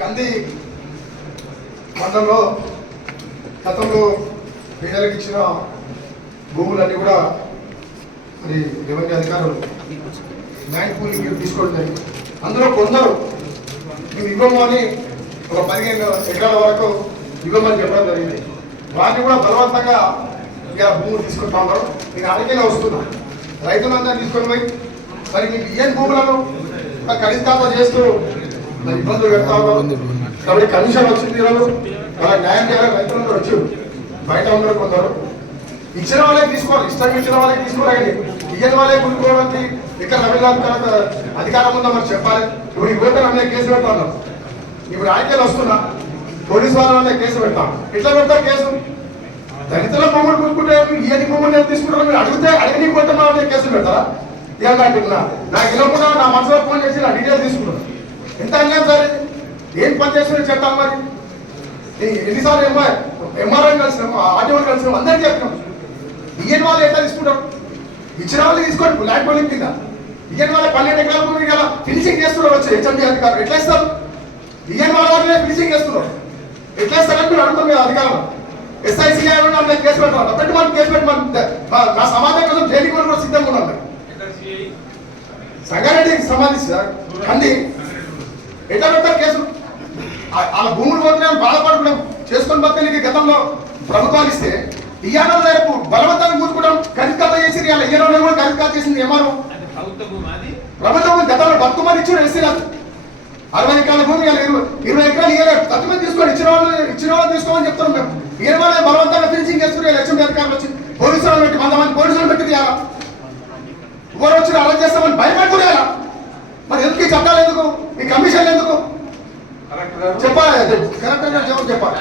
కంది మండలంలో గతంలో పేదలకు ఇచ్చిన భూములన్నీ కూడా మరి రెవెన్యూ అధికారులు ల్యాండ్ పూలింగ్ తీసుకోవడం జరిగింది. అందులో కొందరు మేము ఇవ్వము అని ఒక 15 ఎకరాల వరకు ఇవ్వమని చెప్పడం జరిగింది. వాటిని కూడా బలవంతంగా ఇక భూములు తీసుకుంటా ఉన్నారు. నేను అడిగేలా వస్తున్నా రైతులందరూ తీసుకొని పోయి మరి మీకు ఏం భూములను ఖరీదాతో చేస్తూ మరి ఇబ్బందులు పెడతా ఉన్నారు. కాబట్టి కమిషన్ వచ్చింది ఈరోజు వాళ్ళకి న్యాయం చేయాలని రైతులందరూ వచ్చారు. బయట ఉన్నారు కొందరు ఇచ్చిన వాళ్ళే తీసుకోవాలి, ఇష్టం ఇచ్చిన వాళ్ళకి తీసుకోవాలి. కానీ ఇయ్యని వాళ్ళే కొనుక్కోవడానికి ఇక్కడ తమిళనాడు అధికారం ఉందా మరి చెప్పాలి. ఇప్పుడు ఈ ఓటర్ అనే కేసు పెడతా ఉన్నారు. ఇప్పుడు ఆర్కేలు వస్తున్నా పోలీసు వాళ్ళ కేసు పెడతాం. ఎట్లా పెడతా కేసు? దళితుల భూములు కొనుక్కుంటే ఇయ్యని భూములు నేను తీసుకుంటాను మీరు అడిగితే అడిగి పోతున్నా కేసులు పెడతారా? ఇక నాకు ఇవ్వకుండా నా మనసులో ఫోన్ చేసి నా డీటెయిల్స్ తీసుకుంటాను. ఎంత అన్యాయం సరే ఏం పని చేస్తున్నా చెప్తాను. మరి ఎన్నిసార్లు ఎంఆర్ఐ కలిసినాము, ఆర్టీఓ కలిసినాము, అందరికీ చెప్పినాం. ఇయ్యని వాళ్ళు ఎట్లా తీసుకుంటారు? ఇచ్చిన వాళ్ళు తీసుకోండి ల్యాండ్ పోలింగ్ కింద. ఇయ్యని వాళ్ళ 12 ఎకరాల భూమి కదా ఫినిషింగ్ చేస్తున్నారు. వచ్చి హెచ్ఎండి అధికారులు ఎట్లా ఇస్తారు? ఇయ్యని వాళ్ళ వాళ్ళే ఫినిషింగ్ చేస్తున్నారు. ఎట్లా ఇస్తారంటే మీరు అడుగుతాం కదా అధికారులు. ఎస్ఐసి కేసు పెట్టాలి, పెట్టి మనం కేసు పెట్టి నా సమాజం కోసం జైలుకి కూడా సిద్ధంగా ఉన్నాం. సంగారెడ్డికి సంబంధించి కంది ఎట్లా పెట్టారు కేసు? వాళ్ళ భూములు పోతున్నాం బాధపడుతున్నాం చేసుకొని బతకనికి గతంలో ప్రభుత్వాలు ఇస్తే ఇయ్యాలో రేపు బలవంతంగా కూర్చుకోవడం ఖరీదాత చేసి ఇలా ఇయ్యలో కూడా ఖరీదాత చేసింది ఏమారు ప్రభుత్వం గతంలో బతుకుమని ఇచ్చిన ఎస్సీలకు 60 ఎకరాల భూమి 20 ఎకరాలు ఇయ్యలేదు. తక్కువని తీసుకొని ఇచ్చిన వాళ్ళు తీసుకోమని చెప్తున్నాం. మేము ఈయన వాళ్ళ బలవంతంగా ఫినిషింగ్ చేస్తున్నారు. ఎలక్షన్ అధికారులు వచ్చి పోలీసులను పెట్టి 100 మంది పోలీసులు పెట్టి తీయాలా? ఎవరు వచ్చి అరెస్ట్ చేస్తామని భయపడుతున్నాయా? మరి ఎందుకు ఈ చట్టాలు ఎందుకు? ఈ కమిషన్లు ఎందుకు చెప్పాలి? కలెక్టర్ గారు చెప్పాలి.